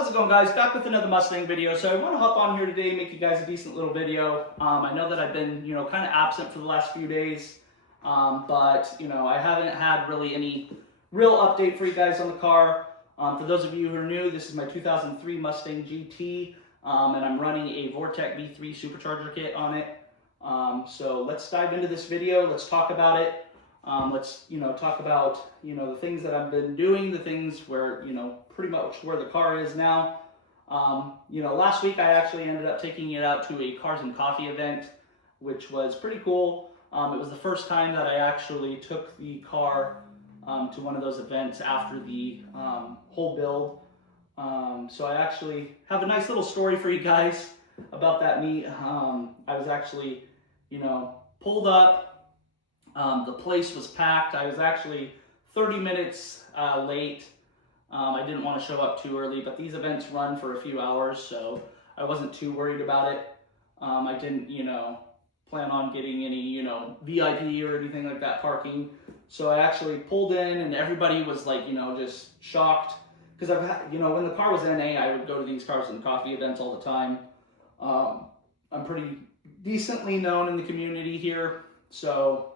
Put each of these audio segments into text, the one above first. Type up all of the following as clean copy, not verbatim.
How's it going, guys? Back with another Mustang video. So I want to hop on here today, make you guys a decent little video. I know that I've been, kind of absent for the last few days, but I haven't had really any real update for you guys on the car. For those of you who are new, this is my 2003 Mustang GT, and I'm running a Vortec V3 supercharger kit on it. So let's dive into this video. Let's talk about it. Let's talk about the things that I've been doing, the things where pretty much where the car is now. Last week I actually ended up taking it out to a Cars and Coffee event, which was pretty cool. It was the first time that I actually took the car to one of those events after the whole build. So I actually have a nice little story for you guys about that meet. I was actually pulled up. The place was packed. I was actually 30 minutes late. I didn't want to show up too early, but these events run for a few hours, so I wasn't too worried about it. I didn't, plan on getting any, VIP or anything like that parking. So I actually pulled in, and everybody was like, just shocked. Because I've had, when the car was NA, I would go to these Cars and Coffee events all the time. I'm pretty decently known in the community here, so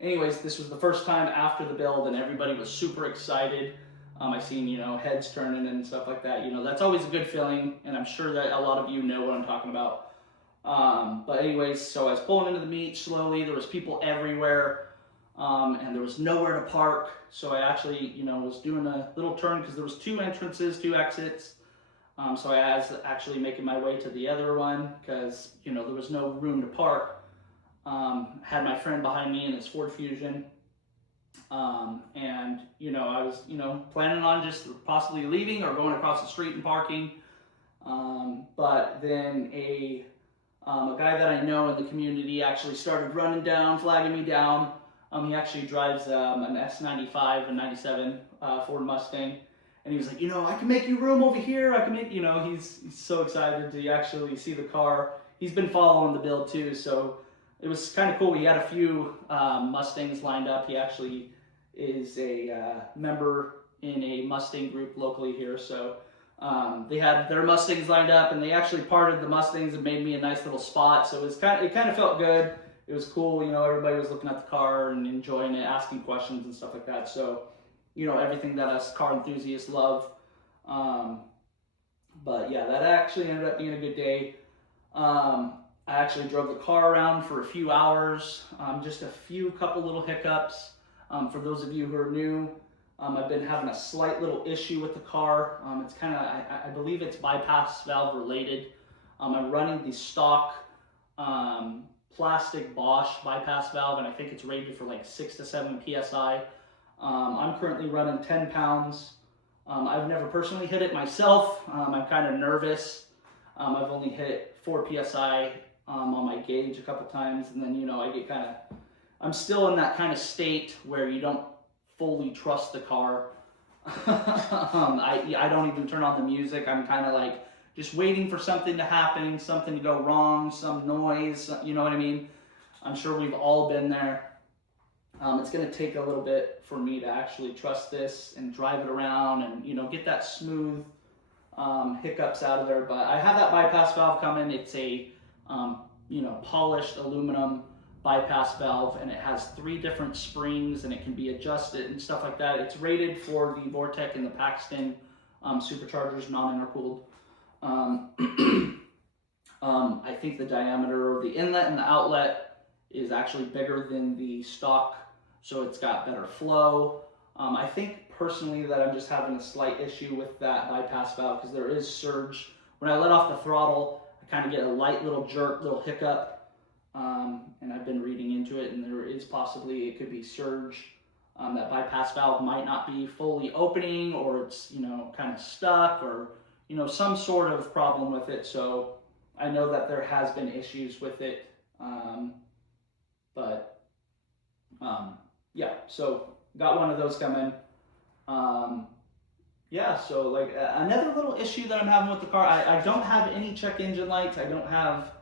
anyways, this was the first time after the build, and everybody was super excited. I seen, heads turning and stuff like that. That's always a good feeling, and I'm sure that a lot of you know what I'm talking about. But anyways, so I was pulling into the meet slowly. There was people everywhere, and there was nowhere to park. So I actually, was doing a little turn because there was two entrances, two exits. So I was actually making my way to the other one because, there was no room to park. Had my friend behind me in his Ford Fusion, and I was planning on just possibly leaving or going across the street and parking, but then a guy that I know in the community actually started running down, flagging me down. He actually drives an SN95 and 97 Ford Mustang, and he was like, I can make you room over here. I can make, he's so excited to actually see the car. He's been following the build too, so it was kind of cool. He had a few Mustangs lined up. He actually is a member in a Mustang group locally here. So they had their Mustangs lined up, and they actually parted the Mustangs and made me a nice little spot. So it kind of felt good. It was cool. Everybody was looking at the car and enjoying it, asking questions and stuff like that. So, everything that us car enthusiasts love. But yeah, that actually ended up being a good day. I actually drove the car around for a few hours, just a couple little hiccups. For those of you who are new, I've been having a slight little issue with the car. It's kind of, I believe it's bypass valve related. I'm running the stock plastic Bosch bypass valve, and I think it's rated for like 6 to 7 PSI. I'm currently running 10 pounds. I've never personally hit it myself. I'm kind of nervous. I've only hit 4 PSI on my gauge a couple times, and then I get I'm still in that kind of state where you don't fully trust the car. I don't even turn on the music. I'm kind of like just waiting for something to happen, something to go wrong, some noise, you know what I mean? I'm sure we've all been there. It's going to take a little bit for me to actually trust this and drive it around and get that smooth hiccups out of there. But I have that bypass valve coming. It's a polished aluminum bypass valve, and it has 3 different springs, and it can be adjusted and stuff like that. It's rated for the Vortec and the Paxton superchargers, non-intercooled. I think the diameter of the inlet and the outlet is actually bigger than the stock, so it's got better flow. I think personally that I'm just having a slight issue with that bypass valve because there is surge. When I let off the throttle, I kind of get a light little jerk, little hiccup, and I've been reading into it, and there is possibly, it could be surge. That bypass valve might not be fully opening, or it's, kind of stuck, or, some sort of problem with it. So I know that there has been issues with it, yeah, so got one of those coming. Yeah, so like another little issue that I'm having with the car, I don't have any check engine lights. I don't have,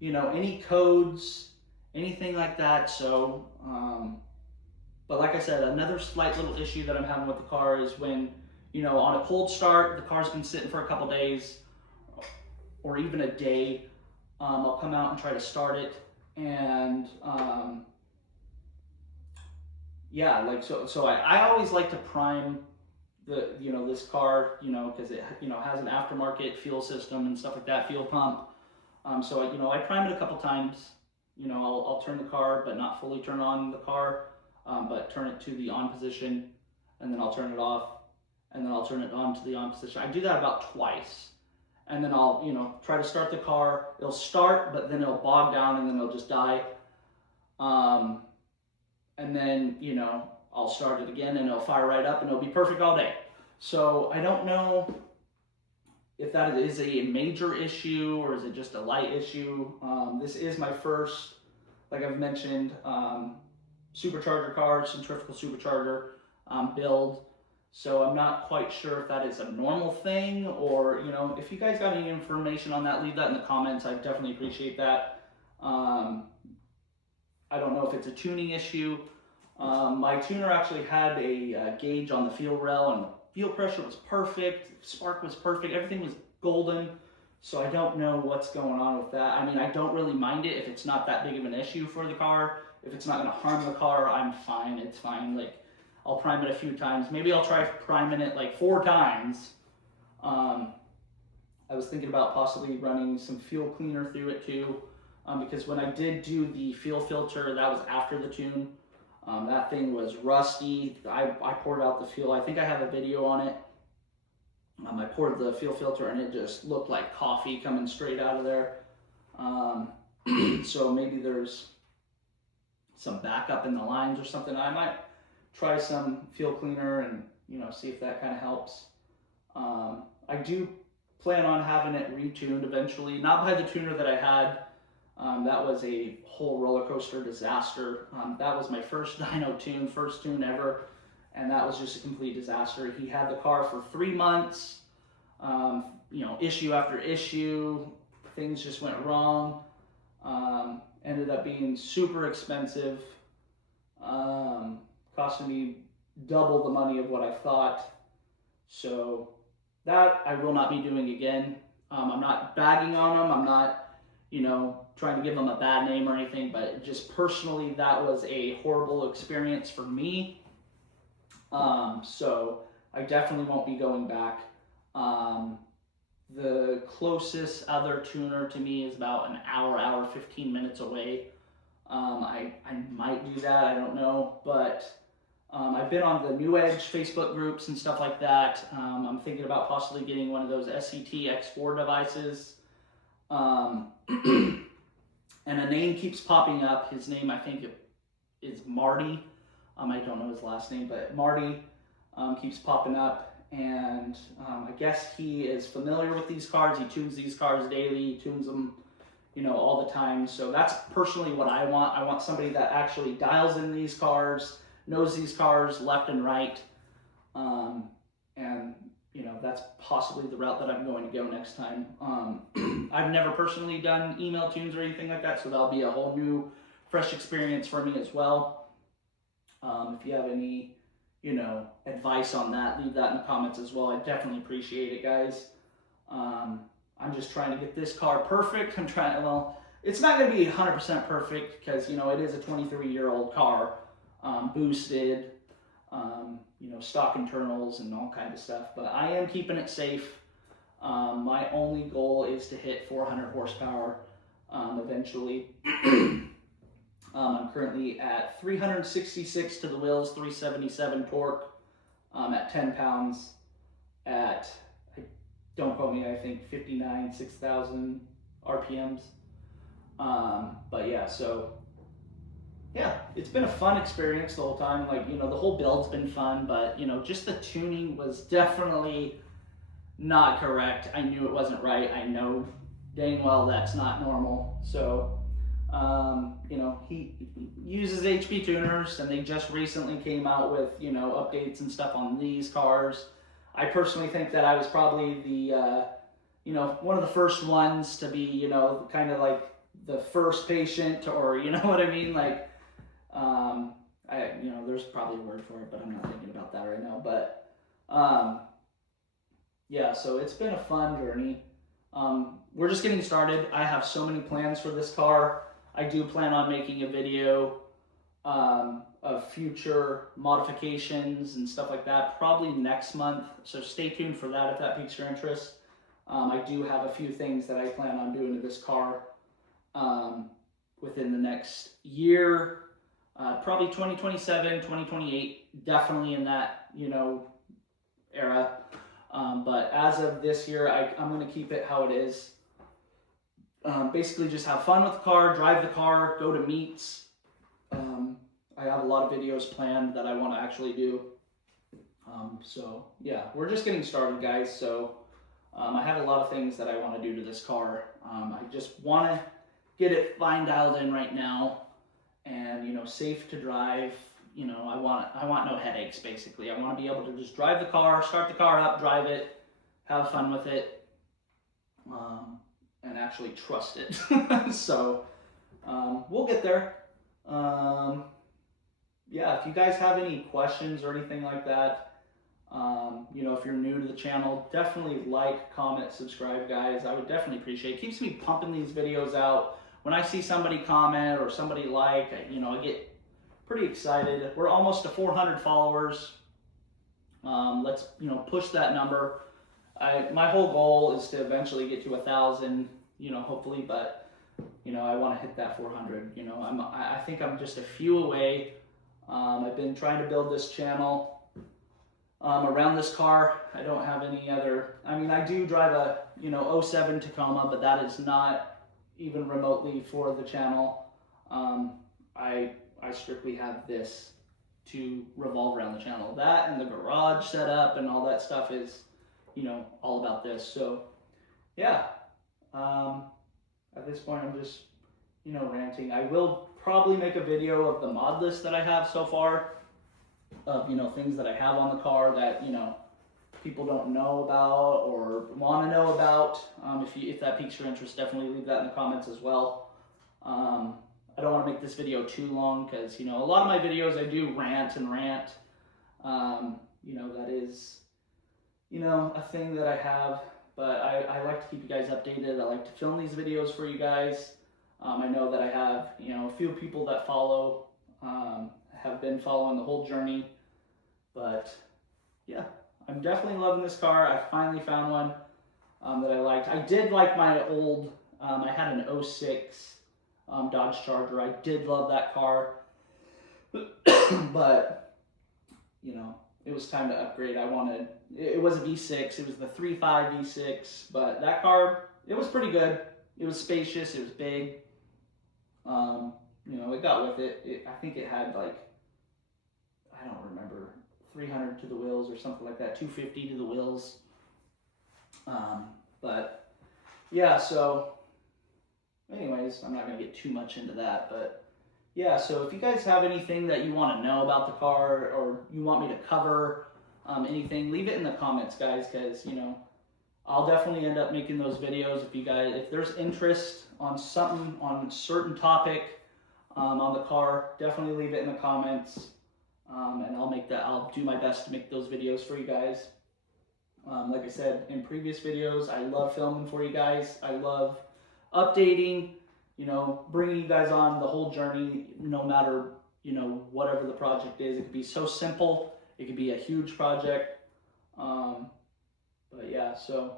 any codes, anything like that. So, but like I said, another slight little issue that I'm having with the car is when you know, on a cold start, the car's been sitting for a couple days or even a day, I'll come out and try to start it, and yeah, like so I always like to prime the, you know, this car, you know, because it, you know, has an aftermarket fuel system and stuff like that, fuel pump. So you know, I prime it a couple times. You know, I'll turn the car, but not fully turn on the car, but turn it to the on position, and then I'll turn it off, and then I'll turn it on to the on position. I do that about twice, and then I'll, you know, try to start the car. It'll start, but then it'll bog down, and then it'll just die. And then, you know, I'll start it again, and it'll fire right up, and it'll be perfect all day. So I don't know if that is a major issue or is it just a light issue. This is my first, like I've mentioned, supercharger car, centrifugal supercharger build. So I'm not quite sure if that is a normal thing, or, you know, if you guys got any information on that, leave that in the comments. I definitely appreciate that. I don't know if it's a tuning issue. My tuner actually had a gauge on the fuel rail, and the fuel pressure was perfect, spark was perfect, everything was golden. So I don't know what's going on with that. I mean, I don't really mind it if it's not that big of an issue for the car. If it's not going to harm the car, I'm fine. It's fine. Like, I'll prime it a few times. Maybe I'll try priming it like 4 times. I was thinking about possibly running some fuel cleaner through it too, because when I did do the fuel filter, that was after the tune. That thing was rusty. I poured out the fuel. I think I have a video on it. I poured the fuel filter, and it just looked like coffee coming straight out of there. So maybe there's some backup in the lines or something. I might try some fuel cleaner and, you know, see if that kind of helps. I do plan on having it retuned eventually, not by the tuner that I had. That was a whole roller coaster disaster. That was my first dyno tune, first tune ever, and that was just a complete disaster. He had the car for 3 months, you know, issue after issue, things just went wrong. Ended up being super expensive, costing me double the money of what I thought. So that I will not be doing again. I'm not bagging on them. I'm not, you know, trying to give them a bad name or anything, but just personally, that was a horrible experience for me. So I definitely won't be going back. The closest other tuner to me is about an hour 15 minutes away. I might do that, I don't know, but I've been on the New Edge Facebook groups and stuff like that. I'm thinking about possibly getting one of those SCT X4 devices. And a name keeps popping up. His name, I think, is Marty. I don't know his last name, but Marty keeps popping up. And I guess he is familiar with these cars. He tunes these cars daily. He tunes them, you know, all the time. So that's personally what I want. I want somebody that actually dials in these cars, knows these cars left and right. And, you know, that's possibly the route that I'm going to go next time. I've never personally done email tunes or anything like that, so that'll be a whole new, fresh experience for me as well. If you have any, you know, advice on that, leave that in the comments as well. I definitely appreciate it, guys. I'm just trying to get this car perfect. Well, it's not going to be 100% perfect because, you know, it is a 23-year-old car, boosted, you know, stock internals and all kinds of stuff, but I am keeping it safe. My only goal is to hit 400 horsepower eventually. I'm currently at 366 to the wheels, 377 torque, at 10 pounds, at, don't quote me, I think 59, 6,000 RPMs. But yeah, so yeah, it's been a fun experience the whole time. Like, you know, the whole build's been fun, but, you know, just the tuning was definitely not correct. I knew it wasn't right. I know dang well that's not normal. So, you know, he uses HP tuners, and they just recently came out with, you know, updates and stuff on these cars. I personally think that I was probably the, you know, one of the first ones to be, you know, kind of like the first patient, or, you know what I mean? Like, you know, there's probably a word for it, but I'm not thinking about that right now. But, yeah, so it's been a fun journey. We're just getting started. I have so many plans for this car. I do plan on making a video of future modifications and stuff like that, probably next month. So stay tuned for that if that piques your interest. I do have a few things that I plan on doing to this car within the next year, probably 2027, 2028, definitely in that, era. But as of this year, I'm going to keep it how it is. Basically just have fun with the car, drive the car, go to meets. I have a lot of videos planned that I want to actually do. So yeah, we're just getting started, guys. So I have a lot of things that I want to do to this car. I just want to get it fine dialed in right now, and safe to drive. I want no headaches. Basically, I want to be able to just drive the car, start the car up, drive it, have fun with it, and actually trust it. So we'll get there. Yeah, if you guys have any questions or anything like that, if you're new to the channel, definitely like, comment, subscribe, guys. I would definitely appreciate it. Keeps me pumping these videos out. When I see somebody comment or somebody like, I get pretty excited. We're almost to 400 followers. Let's, push that number. My whole goal is to eventually get to 1,000, hopefully, but, I want to hit that 400. I think I'm just a few away. I've been trying to build this channel around this car. I don't have any other, I do drive a, 07 Tacoma, but that is not even remotely for the channel. I strictly have this to revolve around the channel. That and the garage setup and all that stuff is, all about this. So yeah, at this point I'm just, ranting. I will probably make a video of the mod list that I have so far, of, things that I have on the car that, people don't know about or want to know about. If that piques your interest, definitely leave that in the comments as well. I don't want to make this video too long because, a lot of my videos I do rant. That is, a thing that I have, but I like to keep you guys updated. I like to film these videos for you guys. I know that I have, a few people that follow, have been following the whole journey, but yeah, I'm definitely loving this car. I finally found one that I liked. I did like my old, I had an 06 Dodge Charger. I did love that car, but it was time to upgrade. It was a V6. It was the 3.5 V6, but that car, it was pretty good. It was spacious. It was big. It got with it. I think it had I don't remember, 300 to the wheels or something like that, 250 to the wheels. But yeah, so anyways, I'm not going to get too much into that, but yeah, so if you guys have anything that you want to know about the car or you want me to cover anything, leave it in the comments, guys, because, I'll definitely end up making those videos. If there's interest on something, on a certain topic on the car, definitely leave it in the comments, and I'll do my best to make those videos for you guys. Like I said in previous videos, I love filming for you guys. I love updating, bringing you guys on the whole journey, no matter, whatever the project is. It could be so simple. It could be a huge project. But yeah, so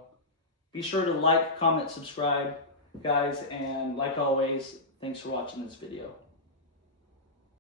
be sure to like, comment, subscribe, guys, and like always, thanks for watching this video.